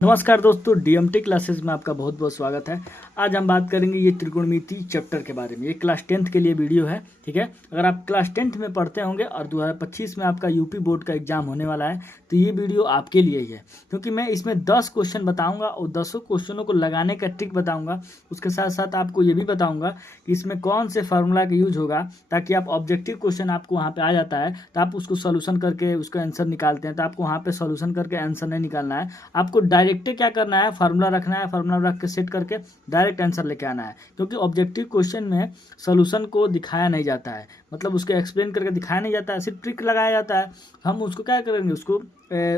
नमस्कार दोस्तों, DMT classes में आपका बहुत बहुत स्वागत है। आज हम बात करेंगे ये त्रिकोणमिति चैप्टर के बारे में। ये क्लास 10th के लिए वीडियो है, ठीक है। अगर आप क्लास 10th में पढ़ते होंगे और 2025 में आपका यूपी बोर्ड का एग्जाम होने वाला है तो ये वीडियो आपके लिए ही है, क्योंकि मैं इसमें 10 क्वेश्चन बताऊंगा और 10 क्वेश्चनों को लगाने का ट्रिक बताऊंगा। उसके साथ साथ आपको ये भी बताऊंगा कि इसमें कौन से फार्मूला का यूज होगा, ताकि आप ऑब्जेक्टिव क्वेश्चन आपको वहाँ पे आ जाता है तो आप उसको सोल्यूशन करके उसका आंसर निकालते हैं, तो आपको वहाँ पे सोल्यूशन करके आंसर नहीं निकालना है। आपको डायरेक्ट क्या करना है, फार्मूला रखना है, फार्मूला रख के सेट करके डायरेक्ट आंसर लेके आना है। क्योंकि ऑब्जेक्टिव क्वेश्चन में सोल्यूशन को दिखाया नहीं जाता है, मतलब उसको एक्सप्लेन करके दिखाया नहीं जाता है, सिर्फ ट्रिक लगाया जाता है। हम उसको क्या करेंगे, उसको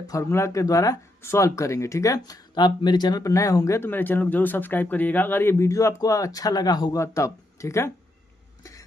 फार्मूला के द्वारा सॉल्व करेंगे, ठीक है। तो आप मेरे चैनल पर नए होंगे तो मेरे चैनल को जरूर सब्सक्राइब करिएगा, अगर ये वीडियो आपको अच्छा लगा होगा तब, ठीक है।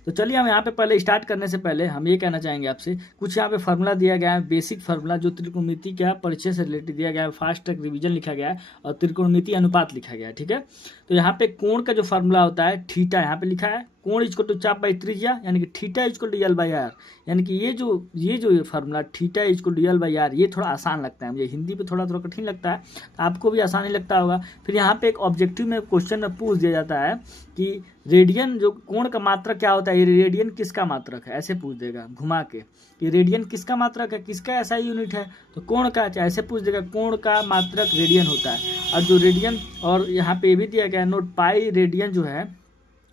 तो चलिए हम यहाँ पे पहले स्टार्ट करने से पहले हम ये कहना चाहेंगे आपसे, कुछ यहाँ पे फार्मूला दिया गया है, बेसिक फार्मूला जो त्रिकोणमिति का परिचय से रिलेटेड दिया गया है, फास्ट ट्रैक रिवीजन लिखा गया है और त्रिकोणमिति अनुपात लिखा गया है, ठीक है। तो यहाँ पे कोण का जो फार्मूला होता है थीटा, यहाँ पे लिखा है कोण इजक्वल टू चाप बाई त्रिज्या, यानी कि theta is equal to l by r. यानी कि ये formula theta is equal to l by r, ये थोड़ा आसान लगता है मुझे, हिंदी पे थोड़ा कठिन लगता है, तो आपको भी आसान ही लगता होगा। फिर यहाँ पे एक ऑब्जेक्टिव में क्वेश्चन में पूछ दिया जाता है कि रेडियन जो कोण का मात्रक क्या होता है, ये रेडियन किसका मात्रक है, ऐसे पूछ देगा घुमा के कि रेडियन किसका मात्रक है, किसका ऐसा यूनिट है, तो कोण का ऐसे पूछ देगा, कोण का मात्रक रेडियन होता है। और जो रेडियन, और यहाँ पे भी दिया गया नोट पाई रेडियन जो है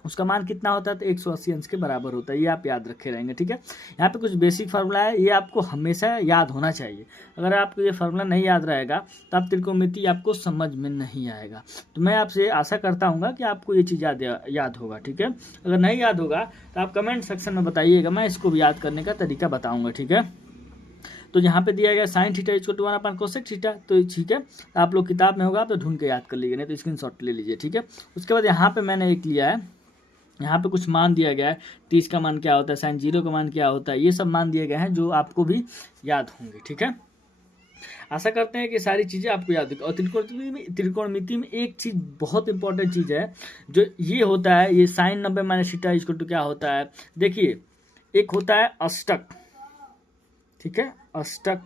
उसका मान कितना होता है, तो 180 अंश के बराबर होता है। ये आप याद रखे रहेंगे, ठीक है। यहाँ पे कुछ बेसिक फार्मूला है, ये आपको हमेशा याद होना चाहिए। अगर आपको ये फार्मूला नहीं याद रहेगा तो आप त्रिकोणमिति आपको समझ में नहीं आएगा। तो मैं आपसे आशा करता हूँ कि आपको ये चीज़ याद होगा, ठीक है। अगर नहीं याद होगा तो आप कमेंट सेक्शन में बताइएगा, मैं इसको भी याद करने का तरीका बताऊँगा, ठीक है। तो यहाँ पे दिया गया sine theta is equal to 1/cos cosec theta, तो ठीक है, आप लोग किताब में होगा तो ढूंढ के याद कर लीजिए, नहीं तो स्क्रीनशॉट ले लीजिए, ठीक है। उसके बाद यहाँ पे मैंने एक लिया है, यहाँ पे कुछ मान दिया गया है, 30 का मान क्या होता है, साइन 0 का मान क्या होता है, ये सब मान दिए गए हैं जो आपको भी याद होंगे, ठीक है। आशा करते हैं कि सारी चीज़ें आपको याद होगी। और त्रिकोणमिति में एक चीज़ बहुत इंपॉर्टेंट चीज़ है, जो ये होता है, ये sine 90 minus theta equal to क्या होता है, देखिए एक होता है अष्टक, ठीक है, अष्टक,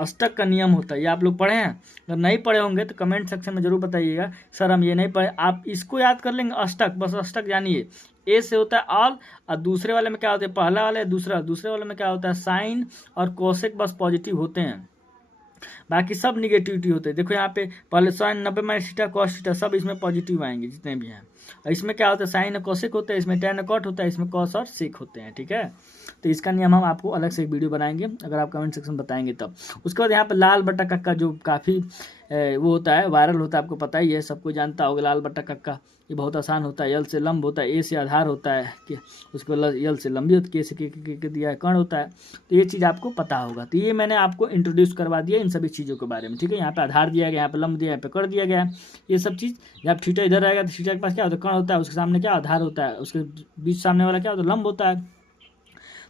अष्टक का नियम होता है, ये आप लोग पढ़े हैं। अगर नहीं पढ़े होंगे तो कमेंट सेक्शन में जरूर बताइएगा, सर हम ये नहीं पढ़े। आप इसको याद कर लेंगे, अष्टक, बस अष्टक जानिए, ए से होता है ऑल, और दूसरे वाले में क्या होता है, पहला वाला है दूसरे वाले में क्या होता है साइन और कोसेक, बस पॉजिटिव होते हैं, बाकी सब निगेटिविटी होते हैं। देखो यहाँ पे पहले sine 90 minus theta cos theta, सब इसमें पॉजिटिव आएंगे जितने भी हैं। और इसमें क्या होता है, साइन और कोसेक होता है, इसमें टैन और कॉट होता है, इसमें कॉस और सेक होते हैं, ठीक है। तो इसका नियम हम आपको अलग से एक वीडियो बनाएंगे, अगर आप कमेंट सेक्शन बताएंगे तब। उसके बाद यहाँ पे लाल बट्टा कक्का जो काफ़ी वो होता है, वायरल होता है, आपको पता ही है, सबको जानता होगा लाल बट्टा कक्का, ये बहुत आसान होता है। यल से लंब होता है, ए से आधार होता है, कि उसके बाद यल से लंबी होती है, के से के दिया है कर्ण होता है, तो ये चीज़ आपको पता होगा। तो ये मैंने आपको इंट्रोड्यूस करवा दिया इन सभी चीज़ों के बारे में, ठीक है। यहाँ पे आधार दिया गया, यहाँ पे लंब दिया, यहाँ पे कर्ण दिया गया, ये सब चीज़। जब थीटा इधर रहेगा तो थीटा के पास क्या होता है, कर्ण होता है, उसके सामने क्या आधार होता है, उसके बीच सामने वाला क्या होता है, लंब होता है।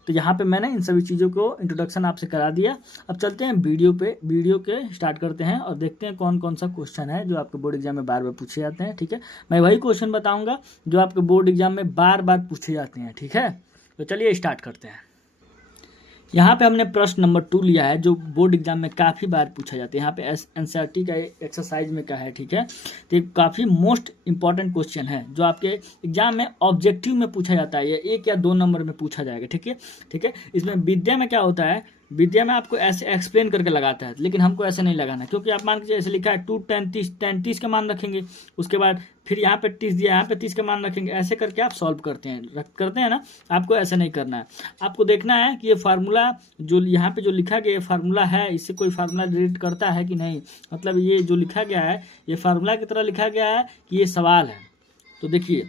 तो यहाँ पे मैंने इन सभी चीज़ों को इंट्रोडक्शन आपसे करा दिया। अब चलते हैं वीडियो के स्टार्ट करते हैं और देखते हैं कौन कौन सा क्वेश्चन है जो आपके बोर्ड एग्जाम में बार बार पूछे जाते हैं, ठीक है। मैं वही क्वेश्चन बताऊंगा जो आपके बोर्ड एग्जाम में बार बार पूछे जाते हैं, ठीक है। तो चलिए स्टार्ट करते हैं। यहाँ पे हमने प्रश्न नंबर 2 लिया है, जो बोर्ड एग्जाम में काफ़ी बार पूछा जाता है। यहाँ पे एनसीईआरटी का एक्सरसाइज में का है, ठीक है। तो काफ़ी मोस्ट इंपॉर्टेंट क्वेश्चन है जो आपके एग्जाम में ऑब्जेक्टिव में पूछा जाता है, या 1 या 2 नंबर में पूछा जाएगा, ठीक है, ठीक है। इसमें विद्या में क्या होता है, विद्या में आपको ऐसे एक्सप्लेन करके लगाता है, लेकिन हमको ऐसे नहीं लगाना, क्योंकि आप मान लीजिए ऐसे लिखा है 2 10 30 का मान रखेंगे, उसके बाद फिर यहाँ पे 30 दिया, यहाँ पे 30 का मान रखेंगे, ऐसे करके आप सॉल्व करते हैं ना। आपको ऐसे नहीं करना है, आपको देखना है कि ये फार्मूला जो यहाँ पे जो लिखा गया फार्मूला है, इससे कोई फार्मूला रिलेट करता है कि नहीं, मतलब ये जो लिखा गया है ये फार्मूला की तरह लिखा गया है कि ये सवाल है। तो देखिए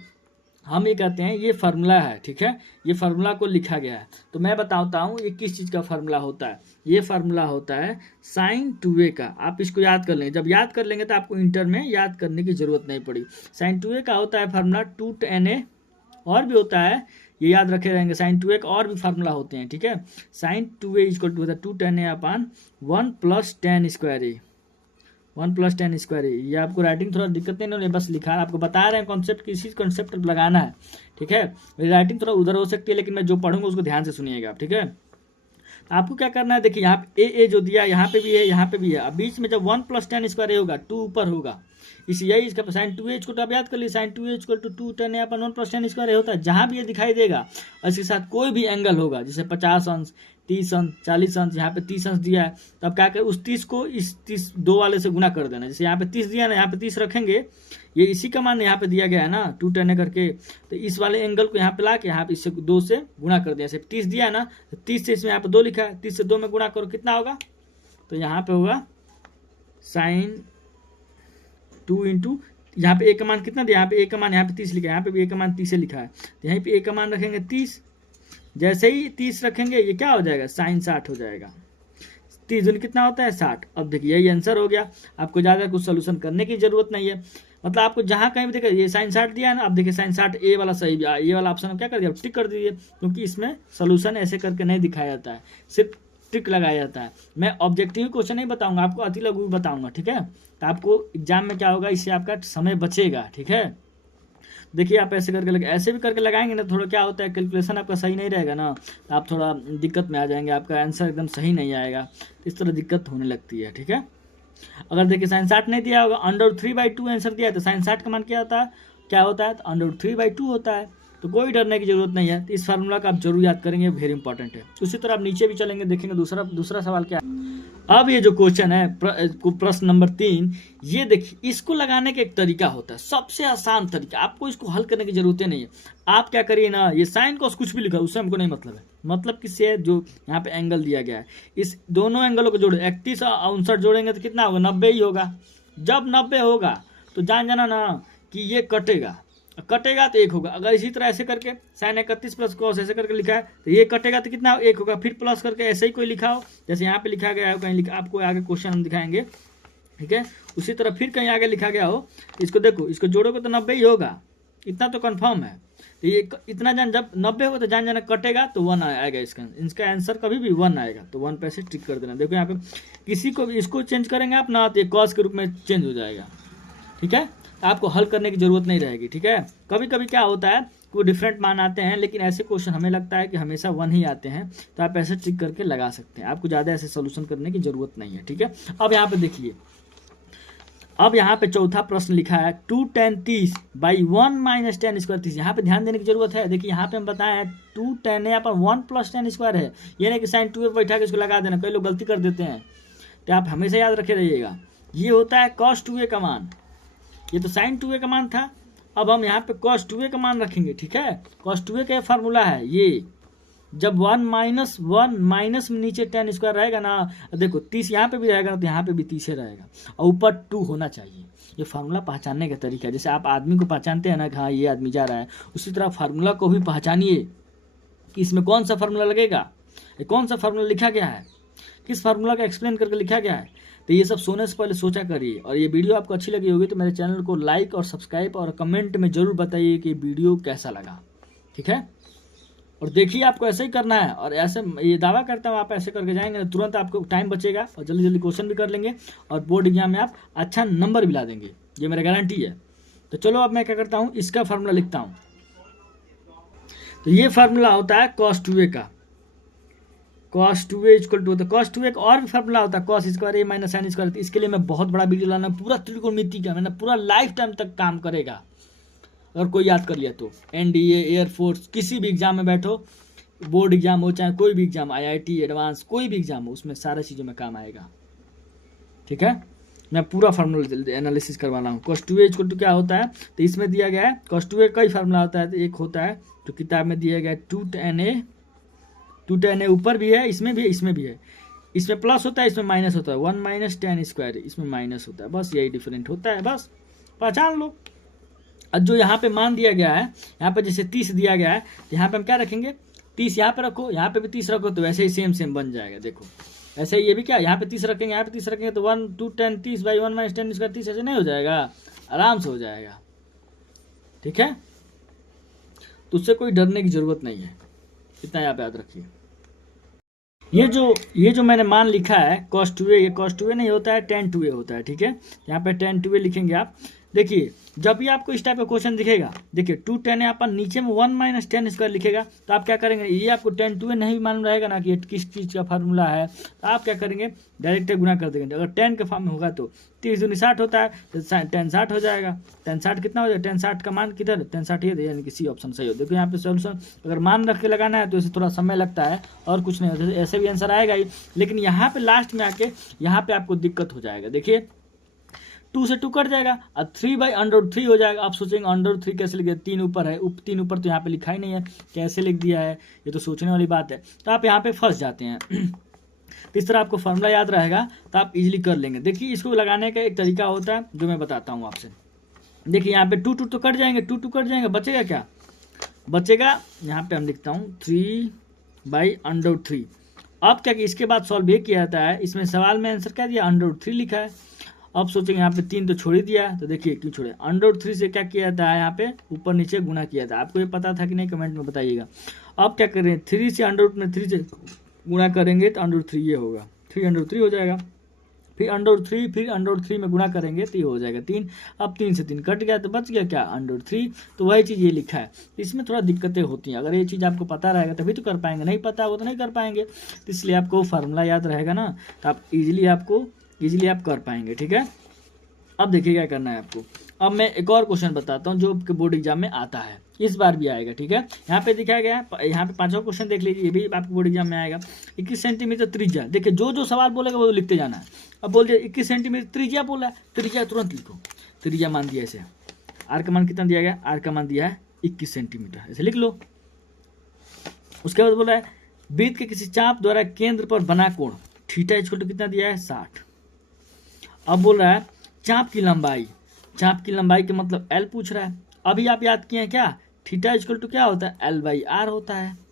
हम ये कहते हैं ये फार्मूला है, ठीक है, ये फार्मूला को लिखा गया है। तो मैं बताता हूँ ये किस चीज़ का फार्मूला होता है, ये फार्मूला होता है साइन 2a का। आप इसको याद कर लेंगे, जब याद कर लेंगे तो आपको इंटर में याद करने की जरूरत नहीं पड़ी। साइन 2a का होता है फार्मूला 2tan a, और भी होता है, ये याद रखे रहेंगे, साइन 2a का और भी फार्मूला होते हैं, ठीक है। साइन 2a इक्वल टू होता है 2tan a upon 1 + tan square a, 1 + tan square A. ये आपको राइटिंग थोड़ा दिक्कत नहीं होनी, बस लिखा है, आपको बता रहे हैं कॉन्सेप्ट, किसी कॉन्सेप्ट लगाना है, ठीक है। मेरी राइटिंग थोड़ा उधर हो सकती है, लेकिन मैं जो पढ़ूंगा उसको ध्यान से सुनिएगा आप, ठीक है। आपको क्या करना है, देखिए यहाँ पे ए जो दिया यहाँ पे भी है, यहाँ पे भी है। अब बीच में जब 1 + tan स्क्वायर ए होगा, 2 ऊपर होगा, इस यही इसका साइन 2a को तो आप याद कर लीजिए, साइन 2a = 2 tan ए अपन 1 + tan स्क्वायर ए होता है। जहाँ भी ये दिखाई देगा और इसके साथ कोई भी एंगल होगा, जैसे 50 अंश, 30 अंश, 40 अंश, यहाँ पे 30 अंश दिया है, तब क्या करें, उस 30 को इस 30 2 वाले से गुना कर देना। जैसे यहाँ पे 30 दिया ना, यहाँ पे 30 रखेंगे, ये इसी का मान यहाँ पे दिया गया है ना 2 tan ए करके, तो इस वाले एंगल को यहाँ पे ला के यहाँ पे इससे 2 से गुणा कर दिया। जैसे 30 दिया है ना, तो 30 से इसमें यहाँ पे 2 लिखा है, 30 से 2 में गुणा करो, कितना होगा, तो यहाँ पे होगा साइन 2 × यहाँ पे ए का मान कितना दिया, यहाँ पे ए का मान यहाँ पे 30 लिखा है, यहाँ पे भी ए का मान 30 लिखा है, तो यहीं पे ए का मान रखेंगे 30। जैसे ही 30 रखेंगे ये क्या हो जाएगा, साइन 60 हो जाएगा। 30 दूनी कितना होता है, 60। अब देखिए यही आंसर हो गया, आपको ज़्यादा कुछ सोल्यूशन करने की जरूरत नहीं है। मतलब आपको जहाँ कहीं भी देखिए ये साइन 60 दिया है ना, अब देखिए साइन 60 ए वाला सही, ये वाला ऑप्शन हम क्या कर दिया, टिक कर दीजिए, क्योंकि इसमें सोल्यूशन ऐसे करके नहीं दिखाया जाता है, सिर्फ टिक लगाया जाता है। मैं ऑब्जेक्टिव क्वेश्चन नहीं बताऊंगा आपको, अति लघु भी बताऊंगा, ठीक है। तो आपको एग्जाम में क्या होगा, इससे आपका समय बचेगा, ठीक है। देखिए आप ऐसे करके ऐसे भी करके लगाएंगे ना, थोड़ा क्या होता है, कैलकुलेशन आपका सही नहीं रहेगा ना, तो आप थोड़ा दिक्कत में आ जाएंगे, आपका आंसर एकदम सही नहीं आएगा, इस तरह दिक्कत होने लगती है, ठीक है। अगर देखिए साइन 60 नहीं दिया होगा, √3/2 आंसर दिया है, तो साइन 60 का मान क्या होता है, तो √3/2 होता है। तो कोई डरने की जरूरत नहीं है, तो इस फार्मूला का आप जरूर याद करेंगे, वेरी इंपॉर्टेंट है। उसी तरह आप नीचे भी चलेंगे, देखेंगे दूसरा सवाल क्या है। अब ये जो क्वेश्चन है प्रश्न नंबर 3, ये देखिए इसको लगाने का एक तरीका होता है, सबसे आसान तरीका, आपको इसको हल करने की जरूरत नहीं है। आप क्या करिए ना, ये साइन कॉस कुछ भी लिखा है उससे हमको नहीं मतलब है, मतलब किससे है, जो यहाँ पे एंगल दिया गया है, इस दोनों एंगलों को जोड़े, 31 और 59 जोड़ेंगे तो कितना होगा, 90 ही होगा। जब 90 होगा तो जान जाना ना कि ये कटेगा तो 1 होगा। अगर इसी तरह ऐसे करके साइन 31 + कॉस ऐसे करके लिखा है, तो ये कटेगा तो कितना 1 होगा, फिर प्लस करके ऐसे ही कोई लिखा हो, जैसे यहाँ पे लिखा गया हो, कहीं लिखा, आपको आगे क्वेश्चन हम दिखाएंगे, ठीक है। उसी तरह फिर कहीं आगे लिखा गया हो, इसको देखो, इसको जोड़ोगे तो 90 ही होगा, इतना तो कंफर्म है। तो ये इतना जान, जब 90 होगा तो जान जाना कटेगा तो 1 आएगा, इसका आंसर कभी भी 1 आएगा, तो 1 पे ऐसे टिक कर देना। देखो यहाँ पे किसी को भी इसको चेंज करेंगे आप ना, तो ये कॉस के रूप में चेंज हो जाएगा, ठीक है। आपको हल करने की जरूरत नहीं रहेगी, ठीक है। कभी कभी क्या होता है, कोई डिफरेंट मान आते हैं, लेकिन ऐसे क्वेश्चन हमें लगता है कि हमेशा 1 ही आते हैं, तो आप ऐसे टिक करके लगा सकते हैं, आपको ज़्यादा ऐसे सोल्यूशन करने की जरूरत नहीं है, ठीक है। अब यहाँ पे देखिए, अब यहाँ पे चौथा प्रश्न लिखा है 2 tan 30/1 - tan स्क्वायर 30। यहाँ पे ध्यान देने की जरूरत है, देखिए यहाँ पे हम बताए हैं 2 tan ए पर 1 + tan स्क्वायर है, ये नहीं कि साइन 2a बैठा के इसको लगा देना, कई लोग गलती कर देते हैं, तो आप हमेशा याद रखे रहिएगा, ये होता है cos 2a का मान, ये तो साइन 2a का मान था, अब हम यहाँ पे cos 2a का मान रखेंगे, ठीक है। cos 2a का फार्मूला है ये, जब 1 - 1 माइनस में नीचे tan स्क्वायर रहेगा ना, देखो 30 यहाँ पे भी रहेगा ना, तो यहाँ पे भी 30 रहेगा, और ऊपर 2 होना चाहिए। ये फार्मूला पहचानने का तरीका है, जैसे आप आदमी को पहचानते हैं ना कि हाँ ये आदमी जा रहा है, उसी तरह फार्मूला को भी पहचानिए कि इसमें कौन सा फार्मूला लगेगा, कौन सा फार्मूला लिखा गया है, किस फार्मूला का एक्सप्लेन करके लिखा गया है। तो ये सब सोने से पहले सोचा करिए, और ये वीडियो आपको अच्छी लगी होगी तो मेरे चैनल को लाइक और सब्सक्राइब और कमेंट में जरूर बताइए कि वीडियो कैसा लगा, ठीक है। और देखिए आपको ऐसे ही करना है, और ऐसे ये दावा करता हूँ आप ऐसे करके जाएंगे ना, तुरंत आपको टाइम बचेगा और जल्दी जल्दी क्वेश्चन भी कर लेंगे, और बोर्ड एग्जाम में आप अच्छा नंबर भी ला देंगे, ये मेरा गारंटी है। तो चलो अब मैं क्या करता हूँ, इसका फार्मूला लिखता हूँ। तो ये फार्मूला होता है cos 2a का, cos 2a = cos 2a का और भी फार्मूला होता है cos square a - sin square. इसके लिए मैं बहुत बड़ा वीडियो लाना, पूरा त्रिकोणमिति का, मैंने पूरा लाइफ टाइम तक काम करेगा, अगर कोई याद कर लिया तो। NDA, एयरफोर्स, किसी भी एग्जाम में बैठो, बोर्ड एग्जाम हो चाहे कोई भी एग्जाम, IIT एडवांस कोई भी एग्जाम हो, उसमें सारा चीज़ों में काम आएगा, ठीक है। मैं पूरा फार्मूला एनालिसिस करवाना हूँ। cos 2a = क्या होता है, तो इसमें दिया गया है cos 2a कई फार्मूला होता है, तो एक होता है जो किताब में दिया गया है 2 tan a ऊपर भी है, इसमें भी है, इसमें भी है, इसमें प्लस होता है, इसमें माइनस होता है, 1 - tan स्क्वायर, इसमें माइनस होता है, बस यही डिफरेंट होता है, बस पहचान लो। अब जो यहाँ पे मान दिया गया है, यहाँ पे जैसे 30 दिया गया है, यहाँ पे हम क्या रखेंगे, 30 यहाँ पे रखो, यहाँ पे भी 30 रखो, तो वैसे ही सेम बन जाएगा। देखो ऐसे ही ये भी क्या, यहाँ पे 30 रखेंगे, यहाँ पे 30 रखेंगे, तो 2 tan 30/1 - tan स्क्वायर 30 ऐसे नहीं हो जाएगा, आराम से हो जाएगा, ठीक है। तो उससे कोई डरने की जरूरत नहीं है, इतना आप याद रखिए। ये जो मैंने मान लिखा है cos 2a, ये cos 2a नहीं होता है, tan 2a होता है, ठीक है। यहाँ पे tan 2a लिखेंगे आप, देखिए जब भी आपको इस टाइप का क्वेश्चन दिखेगा, देखिए 2 10 है, अपन नीचे में 1 - 10 स्क्वायर लिखेगा, तो आप क्या करेंगे, ये आपको 10 2 नहीं मालूम रहेगा ना कि ये किस चीज़ का फार्मूला है, तो आप क्या करेंगे, डायरेक्ट गुना कर देंगे। अगर 10 के फॉर्म में होगा तो 30 दूनी 60 होता है, तो 10 60 हो जाएगा। 10 60 कितना हो जाएगा, 10 60 का मान किधर, 10 60 ये यानी कि सी ऑप्शन सही हो। देखो यहाँ पे सोल्यूशन अगर मान रख के लगाना है तो इसे थोड़ा समय लगता है और कुछ नहीं होता, ऐसे भी आंसर आएगा ही, लेकिन यहाँ पे लास्ट में आके यहाँ पे आपको दिक्कत हो जाएगा। देखिए 2 से 2 कट जाएगा और 3/√3 हो जाएगा। आप सोचेंगे √3 कैसे लिख दिया, 3 ऊपर है, 3 ऊपर तो यहाँ पे लिखा ही नहीं है, कैसे लिख दिया है, ये तो सोचने वाली बात है। तो आप यहाँ पे फंस जाते हैं। तो इस तरह आपको फॉर्मूला याद रहेगा तो आप इजीली कर लेंगे। देखिए इसको लगाने का एक तरीका होता है जो मैं बताता हूँ आपसे। देखिए यहाँ पे 2 2 तो कट जाएंगे, 2 2 कट जाएंगे, बचेगा क्या, बचेगा यहाँ पे हम लिखता हूँ 3/√3। अब क्या कि इसके बाद सॉल्व ये किया जाता है, इसमें सवाल में आंसर क्या दिया, √3 लिखा है। अब सोचेंगे यहाँ पे 3 तो छोड़ ही दिया है, तो देखिए क्यों छोड़े, √3 से क्या किया जाता है, यहाँ पे ऊपर नीचे गुना किया था। आपको ये पता था कि नहीं, कमेंट में बताइएगा। अब क्या करें, 3 से √3 से गुणा करेंगे तो √3 ये होगा, 3/3 हो जाएगा। फिर √3, फिर √3 में गुणा करेंगे तो ये हो जाएगा 3। अब 3 से 3 कट गया तो बच गया क्या, √3। तो वही चीज़ ये लिखा है। इसमें थोड़ा दिक्कतें होती हैं, अगर ये चीज़ आपको पता रहेगा तभी तो कर पाएंगे, नहीं पता होगा तो नहीं कर पाएंगे। तो इसलिए आपको फार्मूला याद रहेगा ना, तो आप इजीली आप कर पाएंगे। ठीक है, अब देखिए क्या करना है आपको। अब मैं एक और क्वेश्चन बताता हूँ जो आपके बोर्ड एग्जाम में आता है, इस बार भी आएगा। ठीक है, यहाँ पे दिखाया गया है, यहाँ पे 5वां क्वेश्चन देख लीजिए, ये भी आपके बोर्ड एग्जाम में आएगा। 21 सेंटीमीटर त्रिज्या, देखिए जो सवाल बोलेगा वो लिखते जाना है। अब बोल दिया 21 सेंटीमीटर त्रिज्या बोला है, त्रिज्या तुरंत लिखो, त्रिज्या मान दिया ऐसे, आर का मान कितना दिया गया, आर का मान दिया है 21 सेंटीमीटर, ऐसे लिख लो। उसके बाद बोला है वृत्त के किसी चाप द्वारा केंद्र पर बना कोण थीटा इक्वल टू कितना दिया है, 60। अब बोल रहा है चाप की लंबाई के मतलब एल पूछ रहा है। अभी आप याद किए हैं क्या, थीटा इक्वल टू क्या होता है, L/R होता है।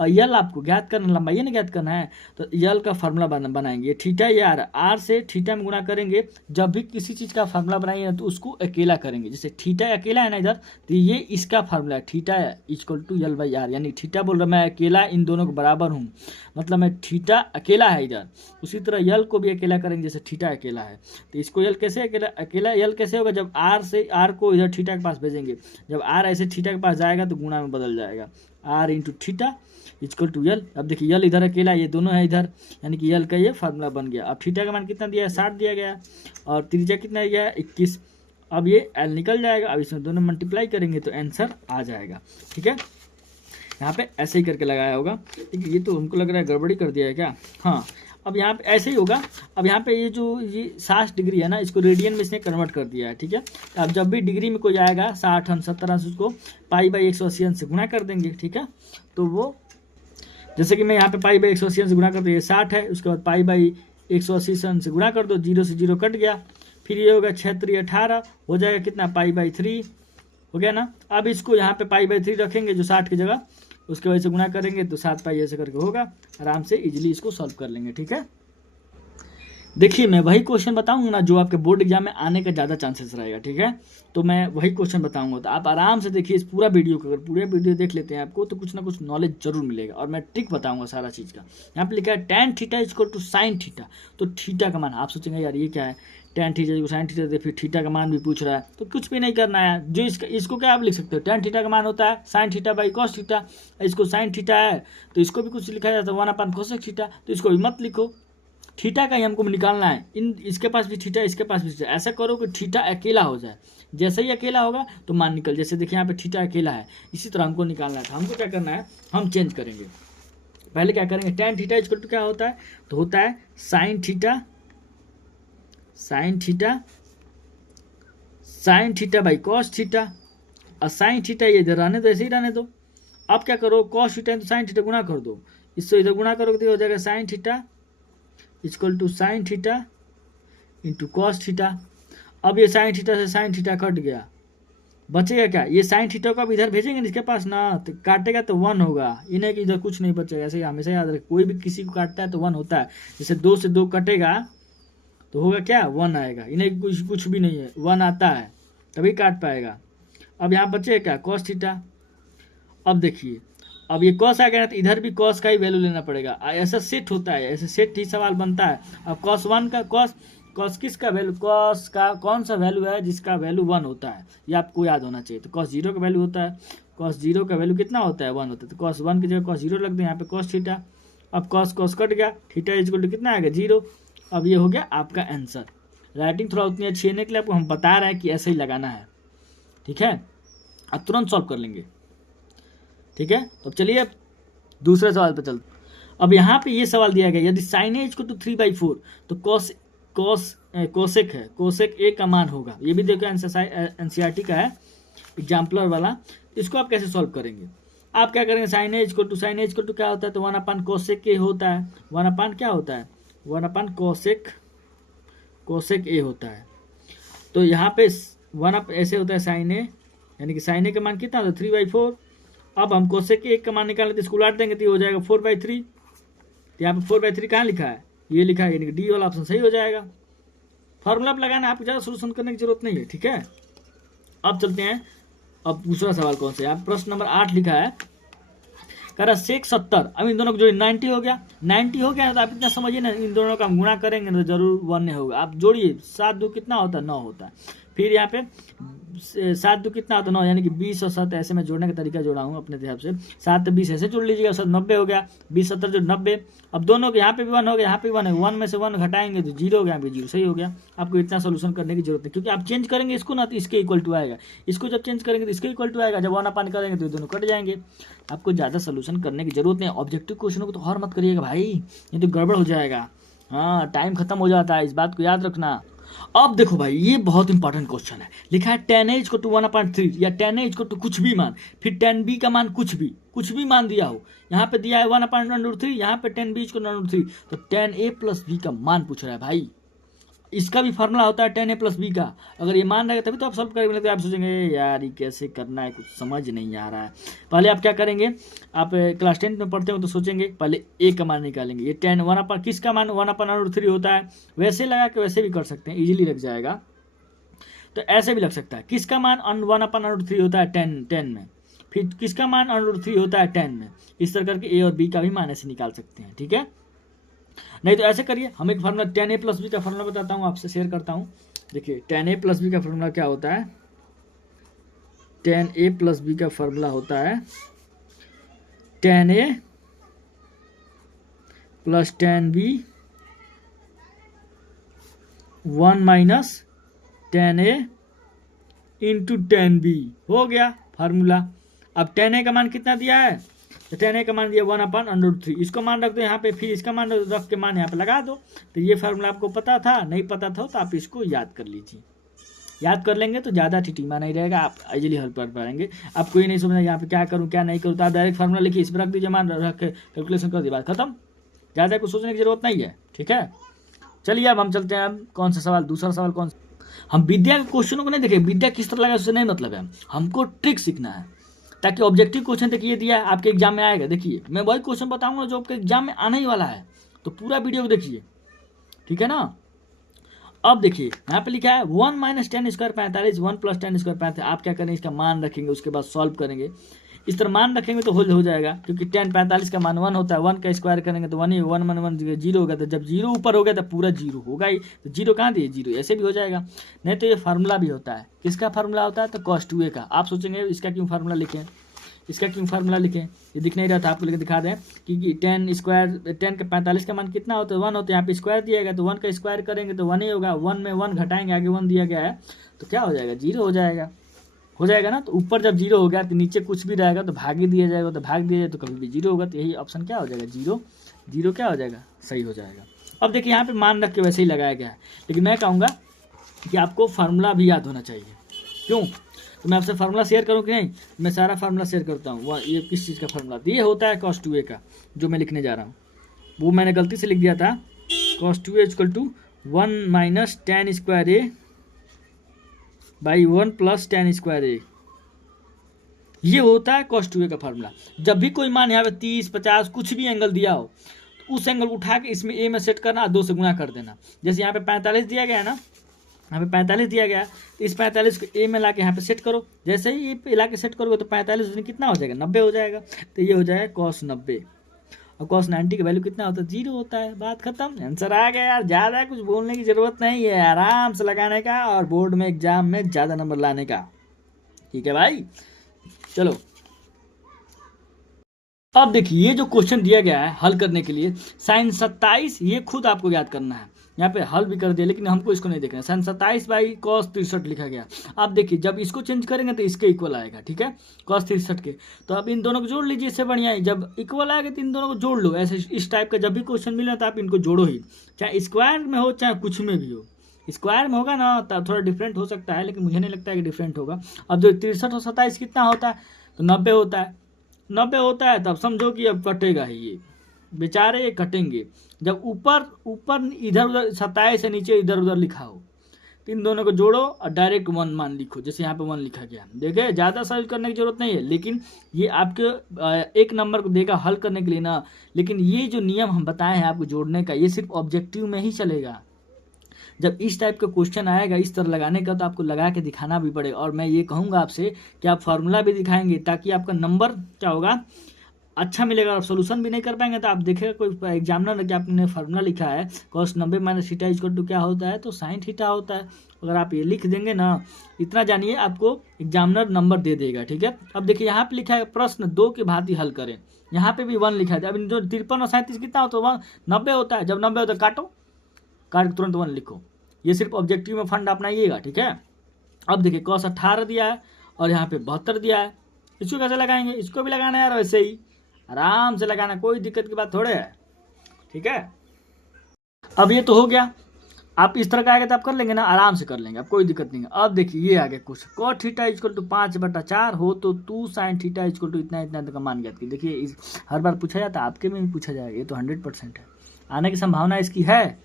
और यल आपको ज्ञात करना, लंबाई ये नहीं ज्ञात करना है, तो यल का फार्मूला बनाएंगे, थीटा या आर से थीटा में गुणा करेंगे। जब भी किसी चीज़ का फार्मूला बनाएंगे तो उसको अकेला करेंगे, जैसे थीटा अकेला है ना इधर, तो ये इसका फार्मूला है, थीटा इक्वल टू L/R, यानी थीटा बोल रहा मैं अकेला इन दोनों के बराबर हूँ, मतलब मैं थीटा अकेला है इधर। उसी तरह यल को भी अकेला करेंगे जैसे थीटा अकेला है, तो इसको यल कैसे अकेला यल कैसे होगा, जब आर को इधर थीटा के पास भेजेंगे, जब आर ऐसे थीटा के पास जाएगा तो गुणा में बदल जाएगा, R into theta equal to L. अब देखिए यल इधर अकेला, ये दोनों है इधर, यानी कि यल का ये फार्मूला बन गया। अब थीटा का मान कितना दिया है, 60 दिया गया, और त्रिज्या कितना दिया है, 21। अब ये एल निकल जाएगा, अब इसमें दोनों मल्टीप्लाई करेंगे तो आंसर आ जाएगा। ठीक है, यहाँ पे ऐसे ही करके लगाया होगा। ठीक है, ये तो हमको लग रहा है गड़बड़ी कर दिया है क्या, हाँ। अब यहाँ पे ऐसे ही होगा। अब यहाँ पे ये 60 डिग्री है ना, इसको रेडियन में इसने कन्वर्ट कर दिया है। ठीक है, अब जब भी डिग्री में कोई आएगा 60 अंश 70 अंश, उसको π/180 अंश से गुणा कर देंगे। ठीक है, तो वो जैसे कि मैं यहाँ पे π/180 अंश से गुणा कर दो, ये 60 है, उसके बाद π/180 अंश से गुणा कर दो, 0 से 0 कट गया, फिर ये होगा 6 3 18 हो जाएगा कितना, π/3 हो गया ना। अब इसको यहाँ पे π/3 रखेंगे जो 60 की जगह, उसके वजह से गुणा करेंगे तो 7 पाई ऐसे करके होगा, आराम से इजीली इसको सॉल्व कर लेंगे। ठीक है, देखिए मैं वही क्वेश्चन बताऊंगा ना जो आपके बोर्ड एग्जाम में आने का ज़्यादा चांसेस रहेगा। ठीक है, तो मैं वही क्वेश्चन बताऊंगा, तो आप आराम से देखिए इस पूरा वीडियो को। अगर पूरा वीडियो देख लेते हैं आपको तो कुछ ना कुछ नॉलेज जरूर मिलेगा, और मैं ट्रिक बताऊंगा सारा चीज़ का। यहाँ पे लिखा है tan theta equal to sin theta, तो थीटा का मान आप सोचेंगे यार ये क्या है, tan थीटा को sin थीटा दे, फिर थीटा का मान भी पूछ रहा है, तो कुछ भी नहीं करना है। जो इसको क्या आप लिख सकते हो, tan थीटा का मान होता है sin theta by cos theta, इसको sin थीटा है तो इसको भी कुछ लिखा जाता है 1/cos cosec थीटा, तो इसको भी मत लिखो, थीटा का ही हमको निकालना है। इसके पास भी थीटा, इसके पास भी थीटा, ऐसा करो कि थीटा अकेला हो जाए। जैसे ही अकेला होगा तो मान निकल, जैसे देखिए यहाँ पे थीटा अकेला है, इसी तरह हमको निकालना है। हमको क्या करना है, हम चेंज करेंगे। पहले क्या करेंगे, tan थीटा इक्वल टू क्या होता है, तो होता है sin theta by cos theta, और sin थीटा ये इधर रहने दो, ऐसे ही रहने दो। अब क्या करो, cos थीटा तो sin थीटा गुना कर दो, इससे इधर गुना करोगे तो हो जाएगा sin theta equal to sin theta into cos theta. अब ये sin थीटा से sin थीटा कट गया, बचेगा क्या, ये sin थीटा को अब इधर भेजेंगे इसके पास ना, तो काटेगा तो 1 होगा, इन्हें कि इधर कुछ नहीं बचेगा। ऐसे ही हमेशा याद रखें, कोई भी किसी को काटता है तो 1 होता है। जैसे 2 से 2 कटेगा तो होगा क्या, 1 आएगा, इन्हें कुछ भी नहीं है, 1 आता है तभी काट पाएगा। अब यहाँ बचेगा क्या, cos थीटा। अब देखिए अब ये cos आ गया तो इधर भी cos का ही वैल्यू लेना पड़ेगा, ऐसा सेट होता है, ऐसे सेट ही सवाल बनता है। अब cos 1 का कॉस किसका वैल्यू, कॉस का कौन सा वैल्यू है जिसका वैल्यू 1 होता है, ये आपको याद होना चाहिए। तो कॉस 0 का वैल्यू होता है, कॉस 0 का वैल्यू कितना होता है 1 होता है, तो कॉस 1 की जगह कॉस 0 रख दें, यहाँ पे कॉस थीटा। अब कॉस कॉस कट गया, थीटा इक्वल टू कितना आएगा 0। अब ये हो गया आपका आंसर। राइटिंग थोड़ा उतनी अच्छी होने के लिए आपको हम बता रहे हैं कि ऐसे ही लगाना है, ठीक है। अब तुरंत सॉल्व कर लेंगे, ठीक है। तो चलिए अब दूसरे सवाल पर चलते। अब यहाँ पे ये सवाल दिया गया, यदि साइन ए इक्वल टू 3/4 तो कोसेक है, कोसेक ए का मान होगा। ये भी देखो एनसीईआरटी का है, एग्जाम्पलर वाला। इसको आप कैसे सॉल्व करेंगे, आप क्या करेंगे, साइन ए इक्वल टू क्या होता है, तो 1 कोसेक ए होता है। 1 क्या होता है, 1 कोसेक ए होता है। तो यहाँ पे 1 ऐसे होता है साइन ए, यानी कि साइन ए का मान कितना होता है 3/4। अब हम कोसेक ए का मान निकालें तो इसको उलट देंगे तो ये हो जाएगा 4/3। यहाँ पे 4/3 कहाँ लिखा है, ये लिखा है, यानी कि डी वाला ऑप्शन सही हो जाएगा। फॉर्मूला आप लगाना, आपको ज़्यादा सोल्यूशन करने की जरूरत नहीं है, ठीक है। अब चलते हैं, अब दूसरा सवाल कौन सा है, आप प्रश्न नंबर 8 लिखा है, कह रहा सेक 70। अब इन दोनों को जो 90 हो गया, 90 हो गया तो आप इतना समझिए ना, इन दोनों का हम गुणा करेंगे तो जरूर 1 होगा। आप जोड़िए, 7 2 कितना होता है 9 होता है। फिर यहाँ पे 7 2 कितना होता है 9, यानी कि 20 और 7 ऐसे मैं जोड़ने का तरीका जोड़ा हूँ अपने हिसाब से। 7 20 ऐसे जोड़ लीजिएगा, 7 90 हो गया, 20 70 जो 90। अब दोनों के यहाँ पे भी 1 हो गया, यहाँ पे 1 है, 1 में से 1 घटाएंगे तो 0 हो गया, यहाँ पे 0 सही हो गया। आपको इतना सोल्यूशन करने की जरूरत है, क्योंकि आप चेंज करेंगे इसको ना तो इसके इक्वल टू आएगा, इसको जब चेंज करेंगे तो इसके इक्वल टू आएगा, जब 1 करेंगे तो दोनों कट जाएंगे। आपको ज़्यादा सोल्यूशन करने की जरूरत नहीं। ऑब्जेक्टिव क्वेश्चनों को तो और मत करिएगा भाई, ये तो गड़बड़ हो जाएगा। हाँ, टाइम खत्म हो जाता है, इस बात को याद रखना। अब देखो भाई, ये बहुत इंपॉर्टेंट क्वेश्चन है। लिखा है tan a = 1/3 या tan a = कुछ भी मान, फिर tan b का मान कुछ भी मान दिया हो। यहाँ पे दिया है 1/√3, यहाँ पे tan b = √3, तो tan a + b का मान पूछ रहा है भाई। इसका भी फार्मूला होता है tan a + b का। अगर ये मान रहेगा तभी तो आप सॉल्व करेंगे, तो आप सोचेंगे यार ये कैसे करना है, कुछ समझ नहीं आ रहा है। पहले आप क्या करेंगे, आप क्लास 10 में पढ़ते हो तो सोचेंगे पहले a का मान निकालेंगे। ये tan 1 किसका मान 1/√3 होता है, वैसे लगा के वैसे भी कर सकते हैं, इजीली लग जाएगा। तो ऐसे भी लग सकता है, किसका मान 1/√3 होता है 10 में, फिर किसका मान √3 होता है 10 में। इस तरह करके a और b का भी मान ऐसे निकाल सकते हैं, ठीक है। नहीं तो ऐसे करिए, हम एक फार्मूला tan a + b का फार्मूला बताता हूँ, आपसे शेयर करता हूँ। देखिए tan a + b का फार्मूला क्या होता है, tan a + b का फार्मूला होता है tan a + tan b 1 - tan a × tan b हो गया फार्मूला। अब tan a का मान कितना दिया है, तो tan a का मान दिया 1/√3, इसको मान रख दो यहाँ पे, फिर इसका मान रख के मान यहाँ पे लगा दो। तो ये फार्मूला आपको पता था, नहीं पता था तो आप इसको याद कर लीजिए। याद कर लेंगे तो ज़्यादा टिटिमा नहीं रहेगा, आप इजीली हल कर पाएंगे। आपको ये नहीं समझना यहाँ पे क्या करूँ क्या नहीं करूँ, तो आप डायरेक्ट फार्मूला लिखिए, इस पर रख दीजिए, मान रख के कैलकुलेशन कर दिए, बात खत्म। ज़्यादा कुछ सोचने की जरूरत नहीं है, ठीक है। चलिए अब हम चलते हैं, अब कौन सा सवाल, दूसरा सवाल कौन सा। हम विद्या के क्वेश्चनों को नहीं देखें, विद्या किस तरह लगा उससे नहीं मतलब है, हमको ट्रिक सीखना है, ताकि ऑब्जेक्टिव क्वेश्चन देखिए दिया है आपके एग्जाम में आएगा। देखिए मैं वही क्वेश्चन बताऊंगा जो आपके एग्जाम में आने ही वाला है, तो पूरा वीडियो को देखिए, ठीक है ना। अब देखिए यहाँ पे लिखा है 1 - tan² 45, 1 + tan² 45। आप क्या करेंगे, इसका मान रखेंगे, उसके बाद सॉल्व करेंगे। इस तरह मान रखेंगे तो हो जाएगा, क्योंकि tan 45 का मान 1 होता है, 1 का स्क्वायर करेंगे तो 1 ही, 1 - 1 0 होगा, तो जब 0 ऊपर हो गया तो पूरा 0 होगा ही, तो 0 कहाँ दिए 0, ऐसे भी हो जाएगा। नहीं तो ये फार्मूला भी होता है, किसका फार्मूला होता है, तो cos 2a का। आप सोचेंगे इसका क्यों फार्मूला लिखें, इसका क्यों फार्मूला लिखें, ये दिख नहीं रहा था, आपको लेकर दिखा दें कि tan का 45 का मान कितना होता है 1 होता है, यहाँ पे स्क्वायर दिया गया तो 1 का स्क्वायर करेंगे तो 1 ही होगा, 1 में 1 घटाएंगे, आगे 1 दिया गया है तो क्या हो जाएगा 0 हो जाएगा ना। तो ऊपर जब 0 हो गया तो नीचे कुछ भी रहेगा तो भाग ही दिया जाएगा, तो भाग दिया जाए तो कभी भी 0 होगा, तो यही ऑप्शन क्या हो जाएगा 0 क्या हो जाएगा, सही हो जाएगा। अब देखिए यहाँ पे मान रख के वैसे ही लगाया गया है, लेकिन मैं कहूँगा कि आपको फार्मूला भी याद होना चाहिए। क्यों, तो मैं आपसे फार्मूला शेयर करूँ कि नहीं, मैं सारा फार्मूला शेयर करता हूँ। ये किस चीज़ का फार्मूला, ये होता है cos 2a का, जो मैं लिखने जा रहा हूँ वो मैंने गलती से लिख दिया था। cos 2a = 1 - tan² a / 1 + tan² a, ये होता है cos 2a का फार्मूला। जब भी कोई मान यहाँ पे 30 50 कुछ भी एंगल दिया हो, तो उस एंगल उठा के इसमें a में सेट करना, 2 से गुणा कर देना। जैसे यहाँ पे 45 दिया गया है ना, यहाँ पे 45 दिया गया है, तो इस 45 को a में ला के यहाँ पे सेट करो। जैसे ही ये ला के सेट करोगे तो 45 कितना हो जाएगा 90 हो जाएगा, तो ये हो जाएगा cos 90। और cos 90 का वैल्यू कितना होता है, 0 होता है। बात खत्म, आंसर आ गया यार। ज़्यादा कुछ बोलने की ज़रूरत नहीं है, आराम से लगाने का और बोर्ड में एग्जाम में ज़्यादा नंबर लाने का। ठीक है भाई, चलो अब देखिए ये जो क्वेश्चन दिया गया है हल करने के लिए, sin 27 ये खुद आपको याद करना है। यहाँ पे हल भी कर दिया लेकिन हमको इसको नहीं देखना है। sin 27 बाई cos 63 लिखा गया। अब देखिए जब इसको चेंज करेंगे तो इसके इक्वल आएगा, ठीक है, cos 63 के। तो अब इन दोनों को जोड़ लीजिए, इससे बढ़िया है जब इक्वल आएगा तो इन दोनों को जोड़ लो। ऐसे इस टाइप का जब भी क्वेश्चन मिले तो आप इनको जोड़ो ही, चाहे स्क्वायर में हो चाहे कुछ में भी हो। स्क्वायर में होगा ना तो थोड़ा डिफरेंट हो सकता है, लेकिन मुझे नहीं लगता है कि डिफरेंट होगा। अब जो 63 और 27 कितना होता है, तो 90 होता है। 90 होता है तब समझो कि अब कटेगा ही, ये बेचारे ये कटेंगे। जब ऊपर ऊपर इधर उधर 27 से नीचे इधर उधर लिखा हो तो इन दोनों को जोड़ो और डायरेक्ट 1 मान लिखो, जैसे यहाँ पे 1 लिखा गया। देखिए ज़्यादा सर्च करने की जरूरत नहीं है, लेकिन ये आपके एक नंबर को देगा हल करने के लिए ना। लेकिन ये जो नियम हम बताए हैं आपको जोड़ने का, ये सिर्फ ऑब्जेक्टिव में ही चलेगा। जब इस टाइप का क्वेश्चन आएगा इस तरह लगाने का, तो आपको लगा के दिखाना भी पड़ेगा। और मैं ये कहूँगा आपसे कि आप फार्मूला भी दिखाएंगे, ताकि आपका नंबर क्या होगा, अच्छा मिलेगा। आप सोल्यूशन भी नहीं कर पाएंगे तो आप देखेगा कोई एग्जामिनर कि आपने फार्मूला लिखा है cos 90 minus theta equal to क्या होता है, तो sin थीटा होता है। अगर आप ये लिख देंगे ना, इतना जानिए आपको एग्जामिनर नंबर दे देगा। ठीक है, अब देखिए यहाँ पे लिखा है प्रश्न 2 की भांति हल करें। यहाँ पे भी 1 लिखा है। अब इन जो 53 और 37 कितना होता है, 90 होता है। जब 90 होता है काटो, काट के तुरंत 1 लिखो। ये सिर्फ ऑब्जेक्टिव में फंड अपनाइएगा, ठीक है। अब देखिए cos 18 दिया है और यहाँ पे 72 दिया है। इसको कैसे लगाएंगे, इसको भी लगाना है यार, वैसे ही आराम से लगाना, कोई दिक्कत की बात थोड़े है, ठीक है। अब ये तो हो गया, आप इस तरह का आएगा तो आप कर लेंगे ना, आराम से कर लेंगे, अब कोई दिक्कत नहीं है। अब देखिए ये आ गया कुछ cos थीटा इक्वल टू 5/4 हो तो 2 sin थीटा इक्वल टू इतना इतना का मान ज्ञात कीजिए। देखिए हर बार पूछा जाता है, आपके में भी पूछा जाएगा, ये तो 100% है, आने की संभावना इसकी है,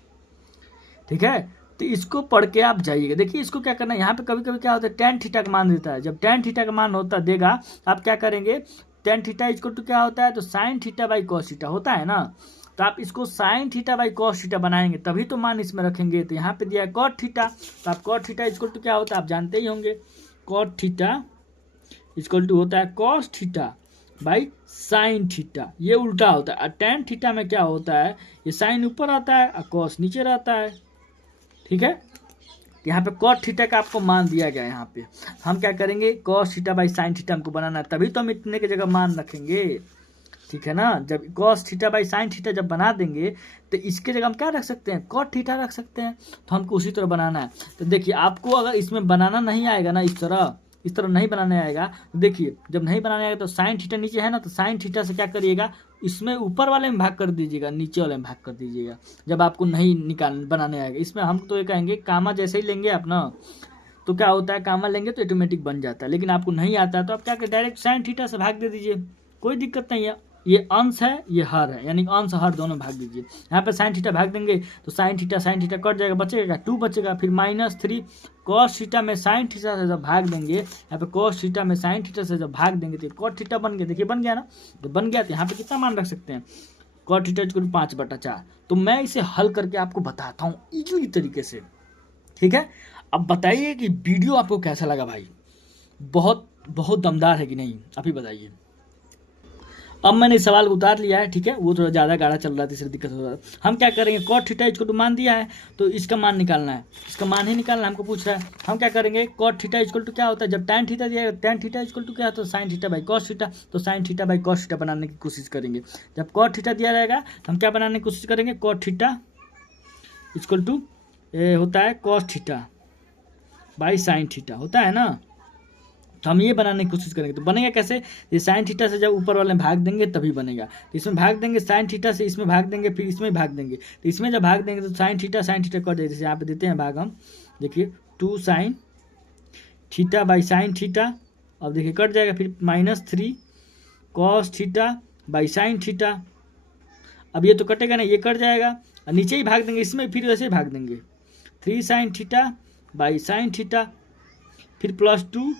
ठीक है। तो इसको पढ़ के आप जाइएगा। देखिए इसको क्या करना है, यहाँ पे कभी कभी क्या होता है tan थीटा का मान देता है। जब tan थीटा का मान होता देगा आप क्या करेंगे, tan थीटा इक्वल टू क्या होता है, तो sin theta by cos theta होता है ना। तो आप इसको sin theta by cos theta बनाएंगे तभी तो मान इसमें रखेंगे। तो यहाँ पे दिया है cot थीटा, तो आप cot थीटा इक्वल टू क्या होता है आप जानते ही होंगे, cot थीटा इक्वल टू होता है cos theta by sine theta, ये उल्टा होता है। और tan थीटा में क्या होता है, ये साइन ऊपर आता है और cos नीचे रहता है, ठीक है। यहाँ पे cot थीटा का आपको मान दिया गया है। यहाँ पे हम क्या करेंगे, cos theta by sine theta हमको बनाना है, तभी तो हम इतने की जगह मान रखेंगे, ठीक है ना। जब cos theta by sine theta जब बना देंगे तो इसके जगह हम क्या रख सकते हैं, cot थीटा रख सकते हैं। तो हमको उसी तरह बनाना है। तो देखिए आपको अगर इसमें बनाना नहीं आएगा ना, इस तरह नहीं बनाने आएगा, तो देखिए जब नहीं बनाने आएगा तो साइन थीटा नीचे है ना, तो साइन थीटा से क्या करिएगा, इसमें ऊपर वाले में भाग कर दीजिएगा, नीचे वाले में भाग कर दीजिएगा, जब आपको नहीं बनाने आएगा। इसमें हम तो ये कहेंगे कामा जैसे ही लेंगे आप ना, तो क्या होता है, कामा लेंगे तो ऑटोमेटिक बन जाता है। लेकिन आपको नहीं आता है तो आप क्या करें, डायरेक्ट साइन थीटा से भाग दे दीजिए, कोई दिक्कत नहीं है। ये अंश है ये हर है, यानी अंश हर दोनों भाग दीजिए। यहाँ पे साइन थीटा भाग देंगे तो साइन थीटा कट जाएगा, बचेगा 2 बचेगा, फिर -3 cos थीटा में साइन थीटा से जब भाग देंगे, यहाँ पे cos थीटा में साइन थीटा से जब भाग देंगे तो cot थीटा बन गया। देखिए बन गया ना, तो बन गया तो यहाँ पे कितना मान रख सकते हैं, cot थीटा इक्वल 5/4। तो मैं इसे हल करके आपको बताता हूँ इजी तरीके से, ठीक है। अब बताइए कि वीडियो आपको कैसा लगा भाई, बहुत दमदार है कि नहीं, आप ही बताइए। अब मैंने इस सवाल को उतार लिया है, ठीक है, वो थोड़ा ज़्यादा गाढ़ा चल रहा था इसलिए दिक्कत हो रहा है। हम क्या करेंगे, cot थीटा इक्वल टू मान दिया है तो इसका मान निकालना है, इसका मान ही निकालना है, हमको पूछ रहा है। हम क्या करेंगे, cot थीटा इक्वल टू क्या होता है, जब tan थीटा दिया है, tan थीटा इक्वल टू क्या होता है, sin theta by cos theta, तो sin theta by cos theta बनाने की कोशिश करेंगे। जब cot थीटा दिया रहेगा तो हम क्या बनाने की कोशिश करेंगे, cot थीटा इक्वल टू होता है cos theta by sine theta होता है ना, तो हम ये बनाने की कोशिश करेंगे। तो बनेगा कैसे, ये साइन थीटा से जब ऊपर वाले में भाग देंगे तभी बनेगा। तो इसमें भाग देंगे साइन थीटा से, इसमें भाग देंगे, फिर इसमें भाग देंगे, तो इसमें जब भाग देंगे तो साइन थीटा कट जाएगा। जैसे यहाँ पे देते हैं भाग हम, देखिए 2 sin theta by sine theta, अब देखिए कट जाएगा, फिर -3 cos theta by sine theta. अब ये तो कटेगा नहीं, ये कट जाएगा और नीचे ही भाग देंगे, इसमें फिर वैसे ही भाग देंगे 3 sin theta by sine theta, फिर +2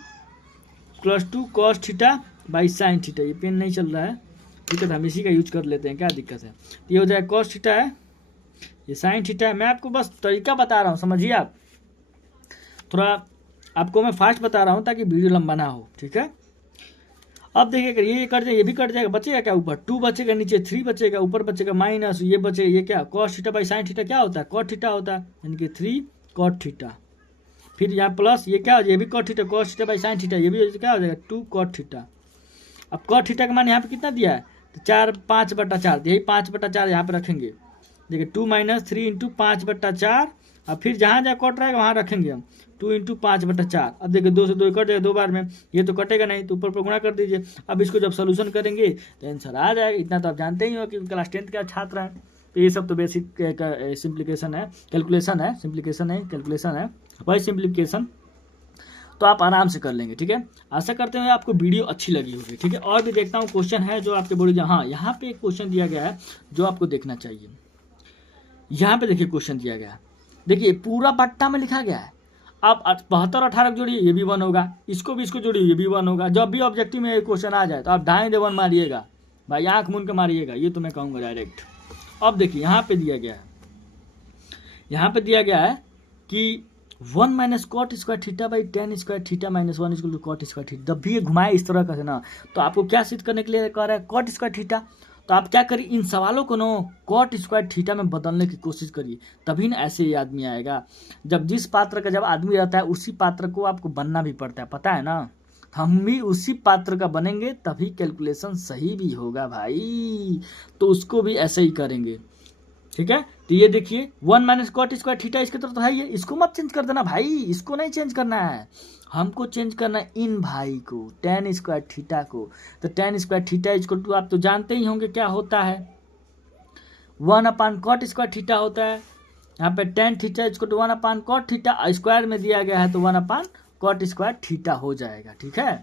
cos theta by sine theta. ये पेन नहीं चल रहा है, दिक्कत हम इसी का यूज कर लेते हैं, क्या दिक्कत है। ये हो जाए cos थीटा है, ये साइन थीटा है। मैं आपको बस तरीका बता रहा हूँ, समझिए आप, थोड़ा आपको मैं फास्ट बता रहा हूँ ताकि वीडियो लंबा ना हो, ठीक है। अब देखिए अगर ये कट जाए, ये भी कट जाएगा, बचेगा क्या ऊपर 2 बचेगा, नीचे 3 बचेगा, ऊपर बचेगा माइनस, ये बचेगा, ये क्या cos theta by sin theta क्या होता है cot थीटा होता है, यानी कि 3 cot थीटा। फिर यहाँ प्लस ये क्या हो जाएगा, ये भी cot theta, cos theta by sin theta, ये भी क्या हो जाएगा 2 cot थीटा। अब cot थीटा का मान यहाँ पे कितना दिया है, तो 4 5/4, यही 5/4 यहाँ पे रखेंगे। देखिए 2 - 3 × 5/4, अब फिर जहाँ जहाँ कट रहेगा वहाँ रखेंगे हम 2 × 5/4। अब देखिए 2 से 2 कट जाएगा 2 बार में, ये तो कटेगा नहीं, तो ऊपर पर गुणा कर दीजिए। अब इसको जब सोल्यूशन करेंगे तो आंसर आ जाएगा। इतना तो आप जानते ही हो कि क्लास 10th का छात्र हैं, तो ये सब तो बेसिक सिंप्लीकेशन है, कैलकुलेशन है, सिंप्लीकेशन है, कैलकुलेशन है, वही सिंप्लीकेशन तो आप आराम से कर लेंगे। ठीक है, आशा करते हैं आपको वीडियो अच्छी लगी होगी। ठीक है, और भी देखता हूँ क्वेश्चन है जो आपके बोर्ड, हाँ यहाँ पे एक क्वेश्चन दिया गया है जो आपको देखना चाहिए। यहाँ पे देखिए क्वेश्चन दिया गया है, देखिए पूरा पट्टा में लिखा गया है। आप 72 और 18 जोड़िए, ये भी 1 होगा, इसको भी इसको जोड़िए, ये भी 1 होगा। जब भी ऑब्जेक्टिव में एक क्वेश्चन आ जाए तो आप ढाई दे 1 मारिएगा भाई, आँख मूंद के मारिएगा, ये तो मैं कहूँगा डायरेक्ट। अब देखिए यहाँ पे दिया गया है, यहाँ पे दिया गया है कि 1 - cot square theta by tan square theta -1 = cot square theta. जब भी ये घुमाए इस तरह का है ना, तो आपको क्या सिद्ध करने के लिए कह रहा है cot स्क्वायर थीटा। तो आप क्या करिए, इन सवालों को ना cot स्क्वायर थीटा में बदलने की कोशिश करिए, तभी ना ऐसे ही आदमी आएगा। जब जिस पात्र का जब आदमी रहता है उसी पात्र को आपको बनना भी पड़ता है, पता है ना। हम भी उसी पात्र का बनेंगे तभी कैलकुलेशन सही भी होगा भाई, तो उसको भी ऐसे ही करेंगे। ठीक है, तो ये देखिए 1 - cot स्क्वायर थीटा इसके तरफ तो है ही है, इसको मत चेंज कर देना भाई, इसको नहीं चेंज करना है, हमको चेंज करना है इन भाई को, tan स्क्वायर थीटा को। तो tan स्क्वायर थीटा इसको तो आप तो जानते ही होंगे क्या होता है, 1/cot स्क्वायर थीटा होता है। यहाँ पे tan थीटा इसको तो 1/cot थीटा, स्क्वायर में दिया गया है तो 1/cot स्क्वायर थीटा हो जाएगा। ठीक है,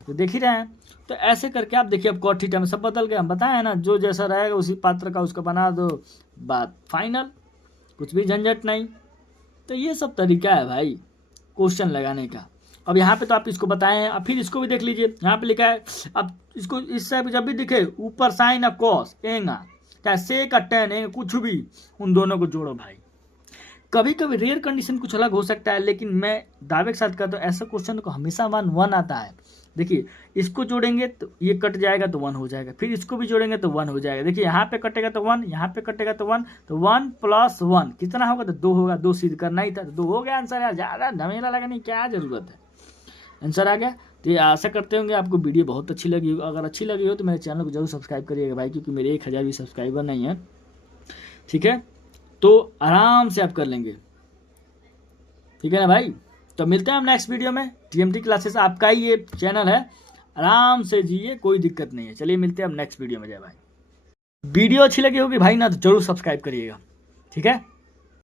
तो देख ही रहे हैं। तो ऐसे करके आप देखिए, अब cot थीटा में सब बदल गया, हम बताए ना, जो जैसा रहेगा उसी पात्र का उसका बना दो, बात फाइनल, कुछ भी झंझट नहीं। तो ये सब तरीका है भाई क्वेश्चन लगाने का। अब यहाँ पे तो आप इसको बताए हैं, अब फिर इसको भी देख लीजिए, यहाँ पे लिखा है, अब इसको इससे जब भी दिखे ऊपर साइन या कॉस एंगा, चाहे सेक या टेन एंगा, कुछ भी, उन दोनों को जोड़ो भाई। कभी कभी रेयर कंडीशन कुछ अलग हो सकता है, लेकिन मैं दावे के साथ कहता हूँ ऐसा क्वेश्चन को हमेशा 1 आता है। देखिए इसको जोड़ेंगे तो ये कट जाएगा तो 1 हो जाएगा, फिर इसको भी जोड़ेंगे तो 1 हो जाएगा। देखिए यहाँ पे कटेगा तो 1, यहाँ पे कटेगा तो 1, तो 1 + 1 कितना होगा, तो 2 होगा। 2 सिद्ध करना ही था तो 2 हो गया आंसर यार, ज़्यादा झमेला लगाने की क्या जरूरत है, आंसर आ गया। तो ये आशा करते होंगे आपको वीडियो बहुत अच्छी लगी हो। अगर अच्छी लगी हो तो मेरे चैनल को जरूर सब्सक्राइब करिएगा भाई, क्योंकि मेरे 1000 भी सब्सक्राइबर नहीं है। ठीक है, तो आराम से आप कर लेंगे, ठीक है ना भाई। तो मिलते हैं हम नेक्स्ट वीडियो में। TMT क्लासेस आपका ही ये चैनल है, आराम से जिए, कोई दिक्कत नहीं है। चलिए मिलते हैं हम नेक्स्ट वीडियो में। जय भाई। वीडियो अच्छी लगी होगी भाई ना, तो जरूर सब्सक्राइब करिएगा, ठीक है।